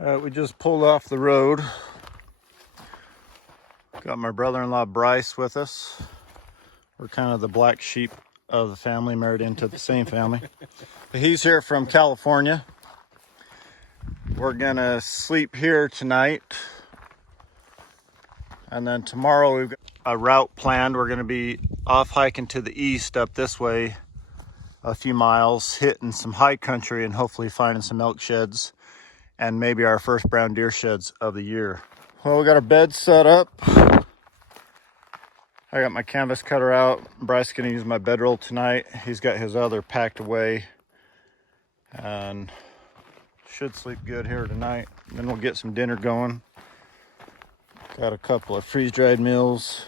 We just pulled off the road. Got my brother-in-law Brice with us. We're kind of the black sheep of the family, married into the same family. He's here from California. We're gonna sleep here tonight. And then tomorrow we've got a route planned. We're gonna be off hiking to the east up this way a few miles, hitting some high country and hopefully finding some elk sheds and maybe our first brown deer sheds of the year. Well, we got our bed set up. I got my canvas cutter out. Brice is gonna use my bedroll tonight. He's got his other packed away and should sleep good here tonight. Then we'll get some dinner going. Got a couple of freeze-dried meals.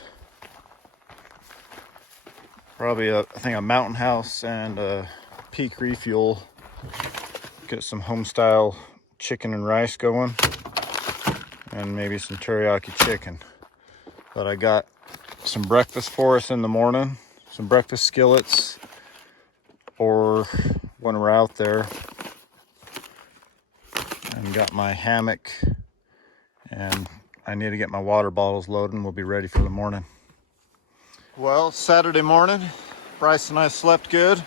Probably I think a Mountain House and a Peak Refuel. Get some home-style chicken and rice going. And maybe some teriyaki chicken. But I got some breakfast for us in the morning. Some breakfast skillets. Or when we're out there. And got my hammock. And I need to get my water bottles loaded and we'll be ready for the morning. Well, Saturday morning, Brice and I slept good.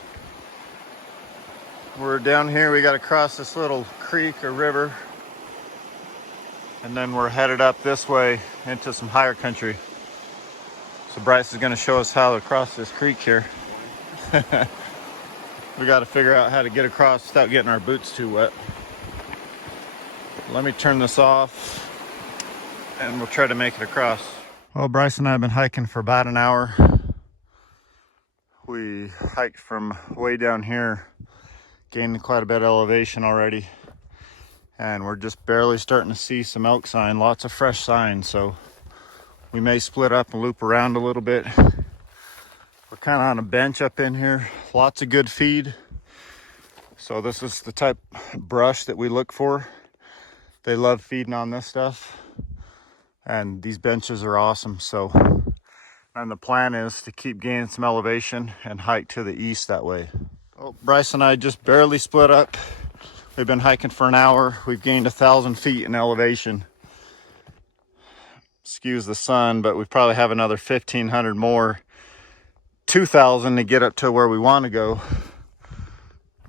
We're down here, we got to cross this little creek or river. And then we're headed up this way into some higher country. So Brice is going to show us how to cross this creek here. We got to figure out how to get across without getting our boots too wet. Let me turn this off and we'll try to make it across. Well, Brice and I have been hiking for about an hour. We hiked from way down here, gained quite a bit of elevation already. And we're just barely starting to see some elk sign, lots of fresh signs. So we may split up and loop around a little bit. We're kind of on a bench up in here, lots of good feed. So this is the type of brush that we look for. They love feeding on this stuff. And these benches are awesome. So, and the plan is to keep gaining some elevation and hike to the east that way. Oh, Brice and I just barely split up. We've been hiking for an hour. We've gained 1,000 feet in elevation. Excuse the sun, but we probably have another 1,500 more, 2,000 to get up to where we want to go.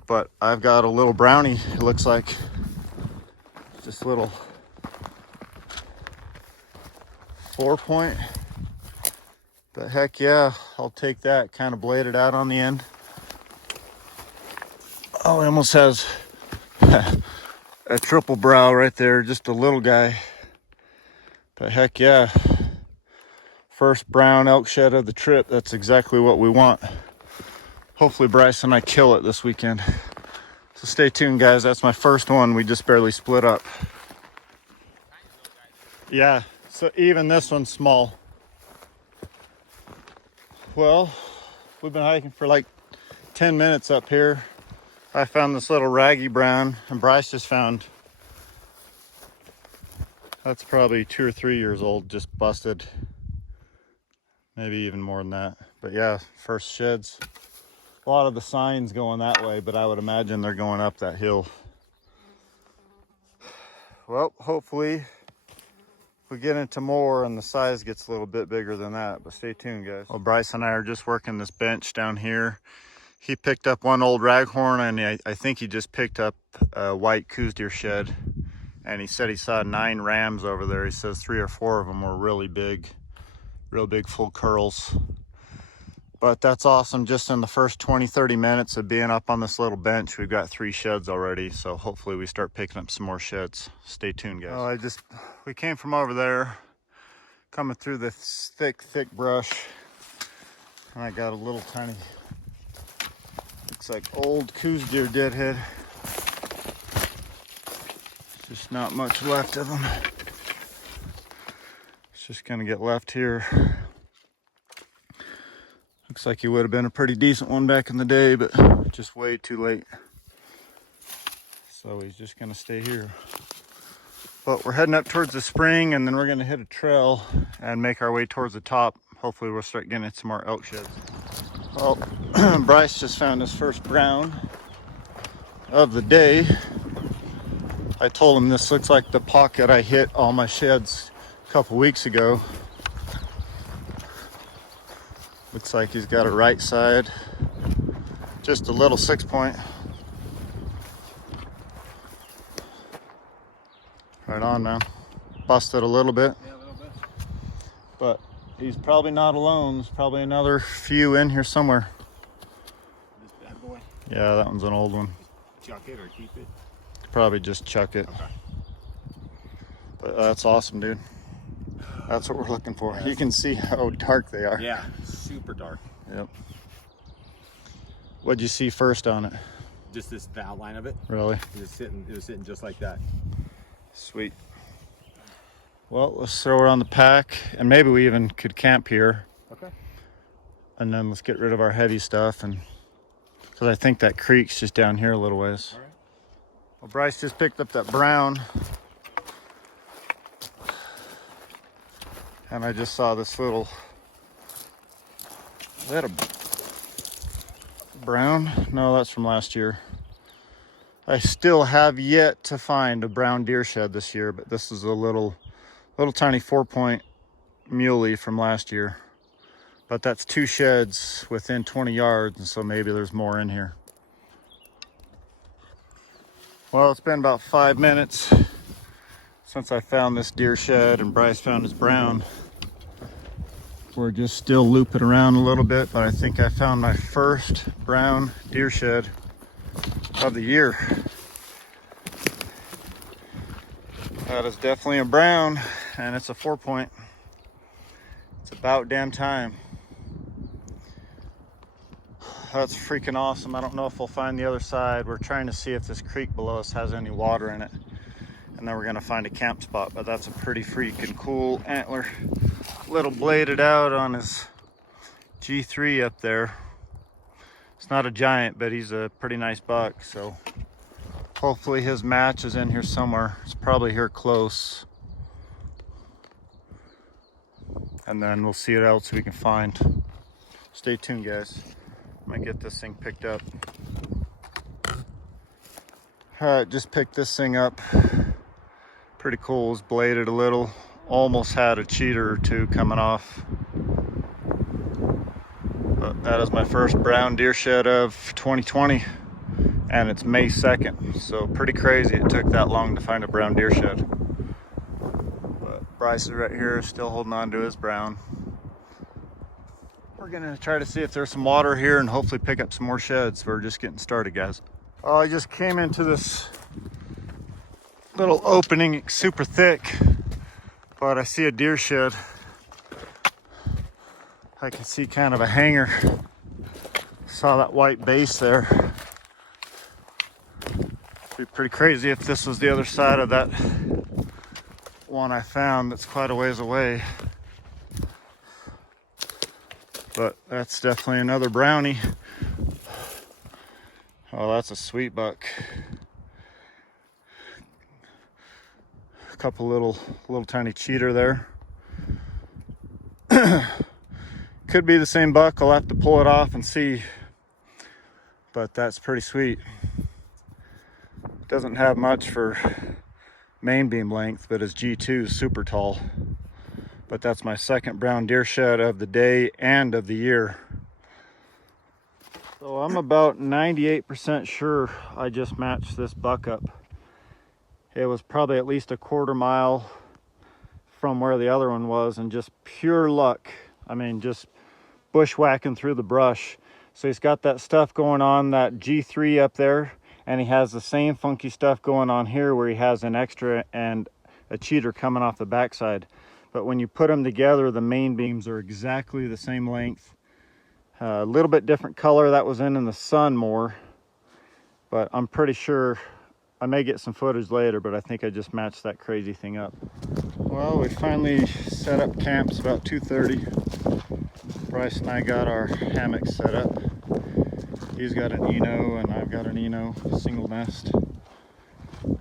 But I've got a little brownie, it looks like. This little 4-point, but heck yeah, I'll take that. Kind of bladed out on the end. Oh, he almost has a triple brow right there, just a little guy. But heck yeah, first brown elk shed of the trip. That's exactly what we want. Hopefully Brice and I kill it this weekend. So stay tuned, guys. That's my first one. We just barely split up. Yeah. So even this one's small. Well, we've been hiking for like 10 minutes up here. I found this little raggy brown and Brice just found, that's probably 2 or 3 years old, just busted. Maybe even more than that. But yeah, first sheds. A lot of the signs going that way, but I would imagine they're going up that hill. Well, hopefully we get into more and the size gets a little bit bigger than that, but stay tuned, guys. Well, Brice and I are just working this bench down here. He picked up one old raghorn and I think he just picked up a white Coues deer shed. And he said he saw 9 rams over there. He says 3 or 4 of them were really big, real big full curls. But that's awesome. Just in the first 20-30 minutes of being up on this little bench, we've got 3 sheds already. So hopefully we start picking up some more sheds. Stay tuned, guys. Oh, we came from over there, coming through this thick brush. And I got a little tiny, looks like old Coues deer deadhead. Just not much left of them. It's just gonna get left here. Looks like he would have been a pretty decent one back in the day, but just way too late. So he's just gonna stay here. But we're heading up towards the spring and then we're gonna hit a trail and make our way towards the top. Hopefully we'll start getting some more elk sheds. Well, Brice just found his first brown of the day. I told him this looks like the pocket I hit all my sheds a couple weeks ago. Looks like he's got a right side, just a little 6-point. Right on, man. Busted a little bit. Yeah, a little bit. But he's probably not alone. There's probably another few in here somewhere. This bad boy. Yeah, that one's an old one. Chuck it or keep it? Probably just chuck it. Okay. But that's awesome, dude. That's what we're looking for. Yes. You can see how dark they are. Yeah, super dark. Yep. What'd you see first on it? Just the outline of it. Really? It was sitting just like that. Sweet. Well, let's throw it on the pack, and maybe we even could camp here. Okay. And then let's get rid of our heavy stuff, and because I think that creek's just down here a little ways. All right. Well, Brice just picked up that brown, and I just saw this little. Is that a brown? No, that's from last year. I still have yet to find a brown deer shed this year, but this is a little tiny 4-point muley from last year. But that's 2 sheds within 20 yards, and so maybe there's more in here. Well, it's been about 5 minutes since I found this deer shed and Brice found his brown. We're just still looping around a little bit, but I think I found my first brown deer shed of the year. That is definitely a brown, and it's a 4-point. It's about damn time. That's freaking awesome. I don't know if we'll find the other side. We're trying to see if this creek below us has any water in it, and then we're gonna find a camp spot. But that's a pretty freaking cool antler. Little bladed out on his G3 up there. It's not a giant, but he's a pretty nice buck, so hopefully his match is in here somewhere. It's probably here close. And then we'll see what else we can find. Stay tuned, guys. I'm gonna get this thing picked up. All right, just picked this thing up. Pretty cool. It's bladed a little. Almost had a cheater or two coming off. But that is my first brown deer shed of 2020. And it's May 2nd, so pretty crazy it took that long to find a brown deer shed. But Brice is right here, still holding on to his brown. We're gonna try to see if there's some water here and hopefully pick up some more sheds. We're just getting started, guys. Oh, I just came into this little opening, it's super thick, but I see a deer shed. I can see kind of a hanger. Saw that white base there. Be pretty crazy if this was the other side of that one I found that's quite a ways away. But that's definitely another brownie. Oh, that's a sweet buck. A couple little tiny cheater there. Could be the same buck. I'll have to pull it off and see. But that's pretty sweet. Doesn't have much for main beam length, but his G2 is super tall. But that's my second brown deer shed of the day and of the year. So I'm about 98% sure I just matched this buck up. It was probably at least a quarter mile from where the other one was, and just pure luck. I mean, just bushwhacking through the brush. So he's got that stuff going on, that G3 up there, and he has the same funky stuff going on here where he has an extra and a cheater coming off the backside. But when you put them together, the main beams are exactly the same length. A little bit different color. That was in the sun more, but I'm pretty sure I may get some footage later, but I think I just matched that crazy thing up. Well, we finally set up camps about 2:30. Brice and I got our hammocks set up. He's got an Eno and I've got an Eno single nest.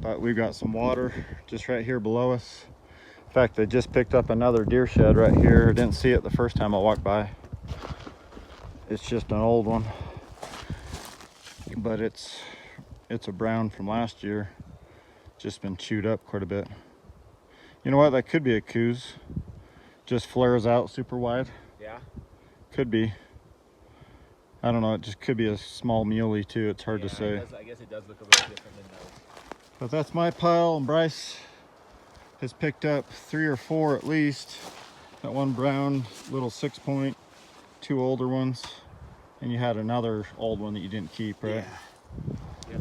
But we've got some water just right here below us. In fact, I just picked up another deer shed right here. I didn't see it the first time I walked by. It's just an old one, but it's a brown from last year. just been chewed up quite a bit. You know what? That could be a coos. Just flares out super wide. Yeah. Could be. I don't know. It just could be a small muley too. It's hard to say. I guess it does look a little different than those. But that's my pile, and Brice has picked up 3 or 4 at least. That one brown little 6-point, 2 older ones, and you had another old one that you didn't keep, right? Yeah. Yep.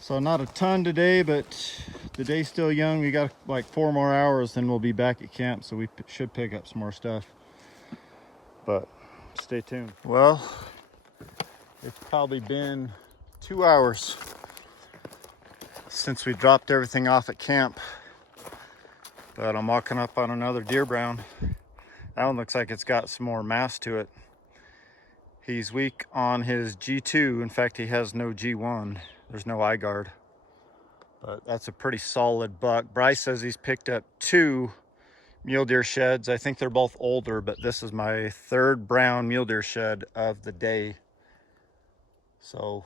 So not a ton today, but the day's still young. We got like 4 more hours, then we'll be back at camp, so we should pick up some more stuff. But stay tuned. Well, it's probably been 2 hours since we dropped everything off at camp. But I'm walking up on another deer brown. That one looks like it's got some more mass to it. He's weak on his G2. In fact, he has no G1. There's no eye guard. But that's a pretty solid buck. Brice says he's picked up 2 mule deer sheds. I think they're both older, but this is my 3rd brown mule deer shed of the day. So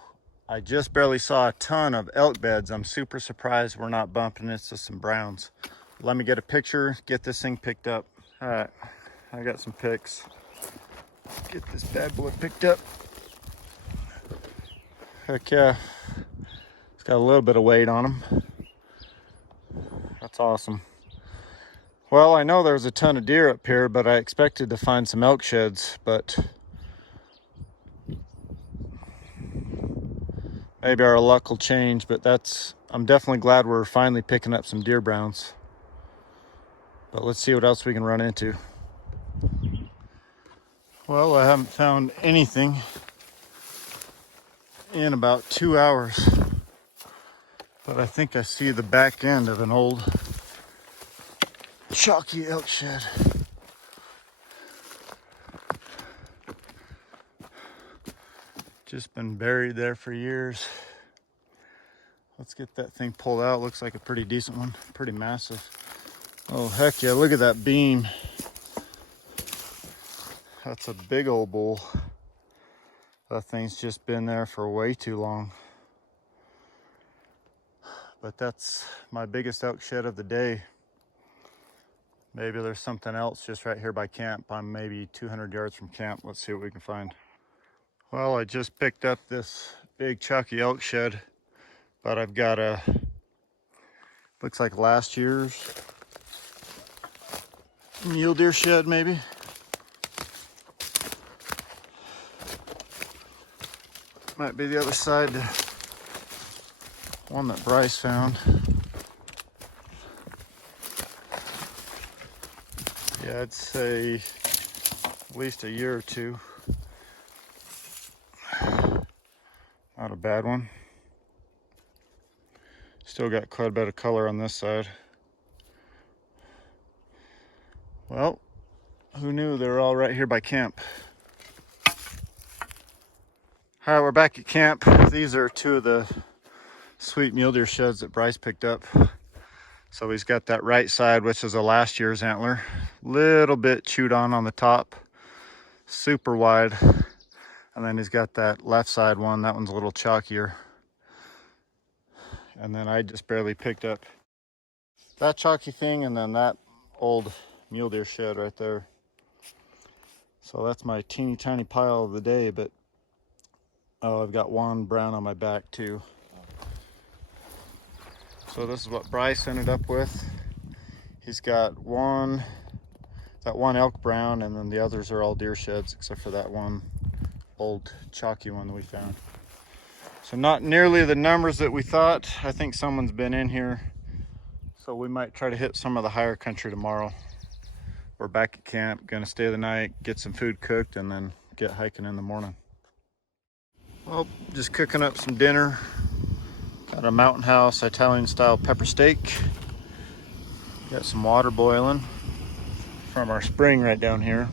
I just barely saw a ton of elk beds. I'm super surprised we're not bumping into some browns. Let me get a picture, get this thing picked up. All right, I got some pics. Get this bad boy picked up. Heck yeah, it's got a little bit of weight on him. That's awesome. Well, I know there's a ton of deer up here, but I expected to find some elk sheds, but maybe our luck will change. But I'm definitely glad we're finally picking up some deer browns. But let's see what else we can run into. Well, I haven't found anything in about 2 hours, but I think I see the back end of an old chalky elk shed. Just been buried there for years. Let's get that thing pulled out. Looks like a pretty decent one, pretty massive. Oh, heck yeah, look at that beam. That's a big old bull. That thing's just been there for way too long. But that's my biggest elk shed of the day. Maybe there's something else just right here by camp. I'm maybe 200 yards from camp. Let's see what we can find. Well, I just picked up this big chalky elk shed, but I've got looks like last year's mule deer shed maybe. Might be the other side, the one that Brice found. Yeah, I'd say at least a year or 2. Not a bad one. Still got quite a bit of color on this side. Well, who knew they were all right here by camp. All right, we're back at camp. These are 2 of the sweet mule deer sheds that Brice picked up. So he's got that right side, which is a last year's antler. Little bit chewed on the top, super wide. And then he's got that left side one. That one's a little chalkier. And then I just barely picked up that chalky thing and then that old mule deer shed right there. So that's my teeny tiny pile of the day, but oh, I've got one brown on my back too. So this is what Brice ended up with. He's got that one elk brown, and then the others are all deer sheds except for that one old chalky one that we found. So not nearly the numbers that we thought. I think someone's been in here. So we might try to hit some of the higher country tomorrow. We're back at camp, gonna stay the night, get some food cooked, and then get hiking in the morning. Well, just cooking up some dinner. Got a Mountain House Italian style pepper steak. Got some water boiling from our spring right down here.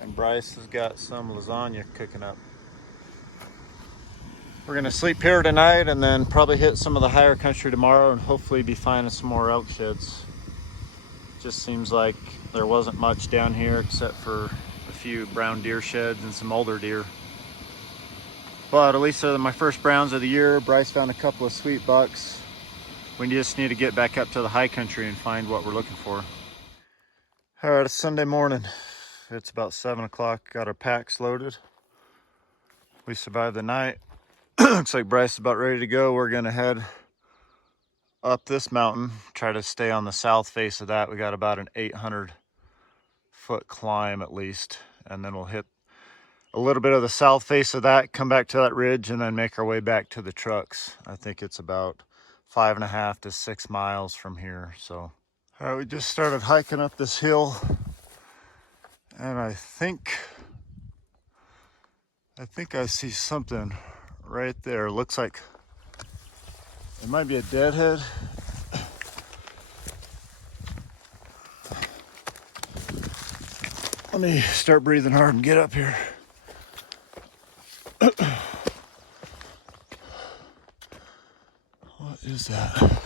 And Brice has got some lasagna cooking up. We're gonna sleep here tonight and then probably hit some of the higher country tomorrow and hopefully be finding some more elk sheds. Just seems like there wasn't much down here except for a few brown deer sheds and some older deer. But at least they're my first browns of the year. Brice found a couple of sweet bucks. We just need to get back up to the high country and find what we're looking for. All right, it's Sunday morning. It's about 7 o'clock. Got our packs loaded. We survived the night. Looks like Brice is about ready to go. We're gonna head up this mountain, try to stay on the south face of that. We got about an 800-foot climb at least, and then we'll hit a little bit of the south face of that, come back to that ridge, and then make our way back to the trucks. I think it's about 5.5 to 6 miles from here. So all right, we just started hiking up this hill, and I think I see something right there. Looks like it might be a deadhead. Let me start breathing hard and get up here. What is that?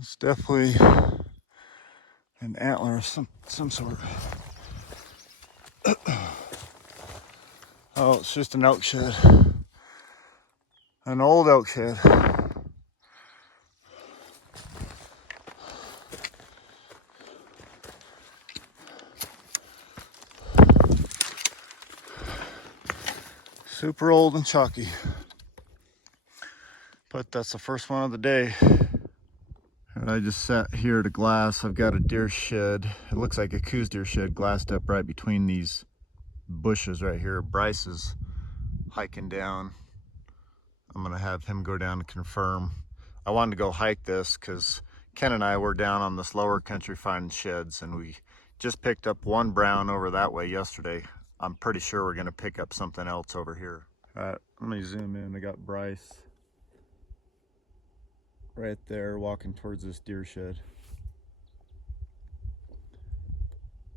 It's definitely an antler of some sort. Oh, it's just an elk shed. An old elk shed. Super old and chalky. But that's the first one of the day. And I just sat here to glass. I've got a deer shed. It looks like a coos deer shed glassed up right between these bushes right here. Brice is hiking down. I'm gonna have him go down and confirm. I wanted to go hike this because Ken and I were down on this lower country finding sheds, and we just picked up one brown over that way yesterday. I'm pretty sure we're gonna pick up something else over here. All right, let me zoom in. I got Brice right there walking towards this deer shed.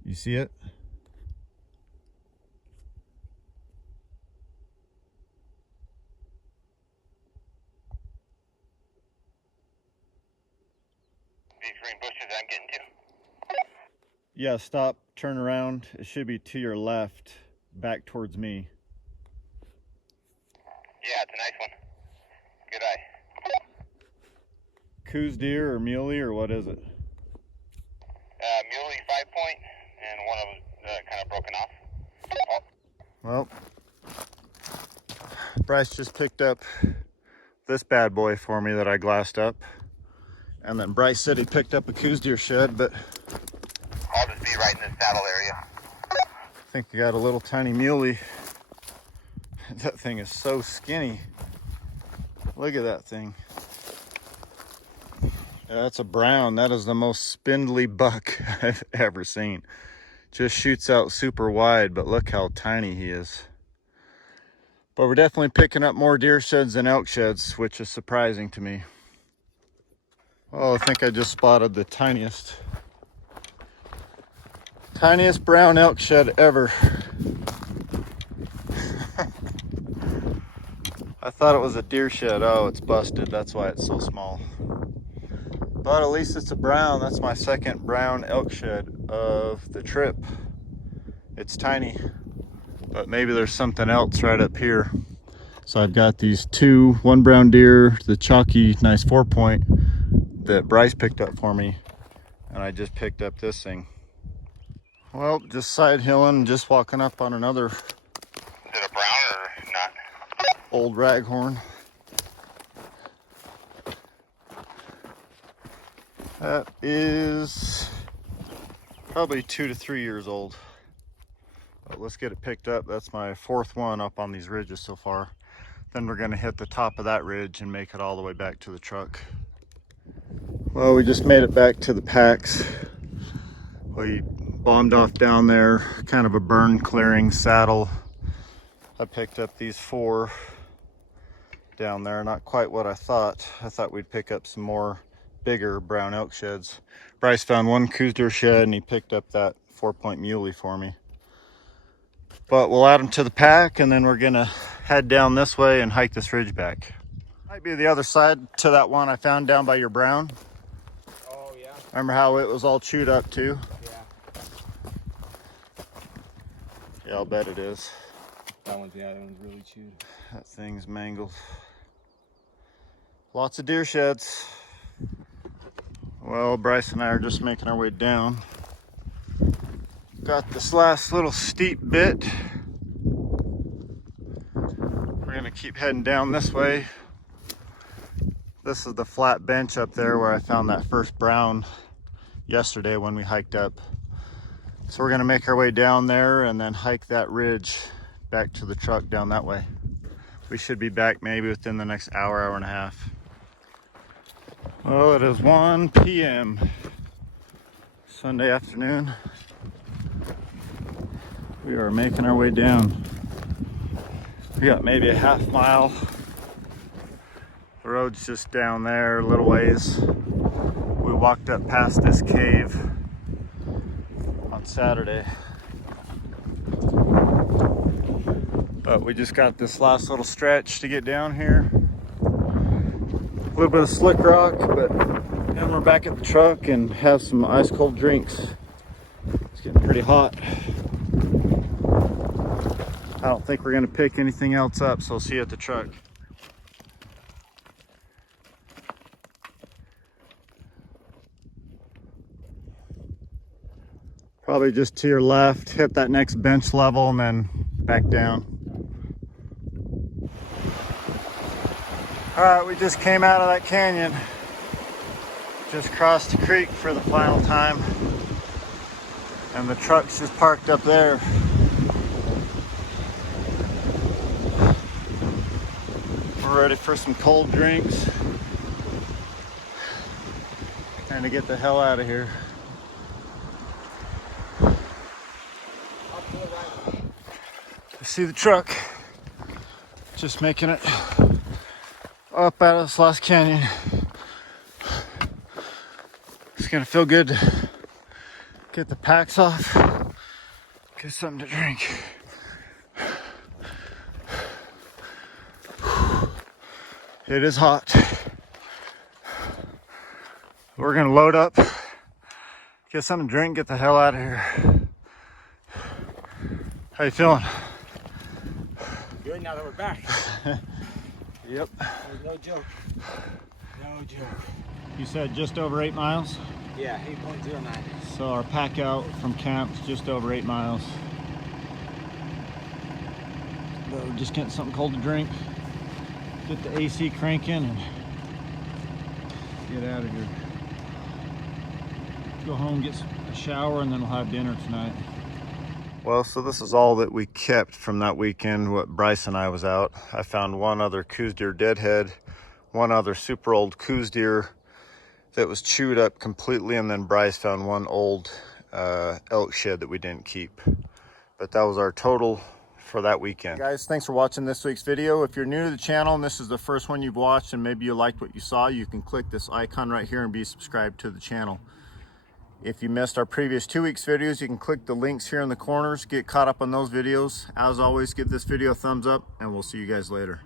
You see it? These green bushes I'm getting to. Yeah, stop, turn around. It should be to your left, back towards me. Yeah, it's a nice one. Good eye. Coos deer or muley or what is it? Muley 5-point, and one of them kind of broken off. Oh. Well, Brice just picked up this bad boy for me that I glassed up. And then Brice said he picked up a coos deer shed, but I'll just be right in this saddle area. I think I got a little tiny muley. That thing is so skinny. Look at that thing. Yeah, that's a brown. That is the most spindly buck I've ever seen. Just shoots out super wide, but look how tiny he is. But we're definitely picking up more deer sheds than elk sheds, which is surprising to me. Oh, I think I just spotted the tiniest brown elk shed ever. I thought it was a deer shed. Oh, it's busted. That's why it's so small. But at least it's a brown. That's my second brown elk shed of the trip. It's tiny, but maybe there's something else right up here. So I've got these one brown deer, the chalky, nice 4-point that Brice picked up for me. And I just picked up this thing. Well, just side hilling, just walking up on another. Is it a brown or not? Old raghorn. That is probably 2 to 3 years old. But let's get it picked up. That's my fourth one up on these ridges so far. Then we're gonna hit the top of that ridge and make it all the way back to the truck. Well, we just made it back to the packs. We bombed off down there, kind of a burn clearing saddle. I picked up these 4 down there, not quite what I thought. I thought we'd pick up some more bigger brown elk sheds. Brice found one coos deer shed and he picked up that 4-point muley for me. But we'll add them to the pack, and then we're gonna head down this way and hike this ridge back. Might be the other side to that one I found down by your brown. Oh, yeah. Remember how it was all chewed up too? Yeah. Yeah, I'll bet it is. That one's really chewed. That thing's mangled. Lots of deer sheds. Well, Bryce and I are just making our way down. Got this last little steep bit. We're gonna keep heading down this way. This is the flat bench up there where I found that first brown yesterday when we hiked up. So we're gonna make our way down there and then hike that ridge back to the truck down that way. We should be back maybe within the next hour, hour and a half. Well, it is 1 p.m. Sunday afternoon. We are making our way down. We got maybe a half mile. The road's just down there a little ways. We walked up past this cave on Saturday. But we just got this last little stretch to get down here. A little bit of slick rock, but then we're back at the truck and have some ice cold drinks. It's getting pretty hot. I don't think we're gonna pick anything else up, so I'll see you at the truck. Probably just to your left, hit that next bench level and then back down. All right, we just came out of that canyon. Just crossed the creek for the final time. And the truck's just parked up there. We're ready for some cold drinks. And to get the hell out of here. I see the truck. Just making it up out of this last canyon. It's gonna feel good to get the packs off, get something to drink. It is hot. We're gonna load up, get something to drink, get the hell out of here. How you feeling? Good now that we're back. Yep. No joke. No joke. You said just over 8 miles? Yeah, 8.09. So our pack out from camp is just over 8 miles. But we're just getting something cold to drink. Get the AC cranking and get out of here. Go home, get a shower, and then we'll have dinner tonight. Well, so this is all that we kept from that weekend, what Brice and I was out. I found one other Coues deer deadhead, one other super old Coues deer that was chewed up completely, and then Brice found one old elk shed that we didn't keep. But that was our total for that weekend. Guys, thanks for watching this week's video. If you're new to the channel and this is the first one you've watched and maybe you liked what you saw, you can click this icon right here and be subscribed to the channel. If you missed our previous 2 weeks videos, you can click the links here in the corners, get caught up on those videos. As always, give this video a thumbs up and we'll see you guys later.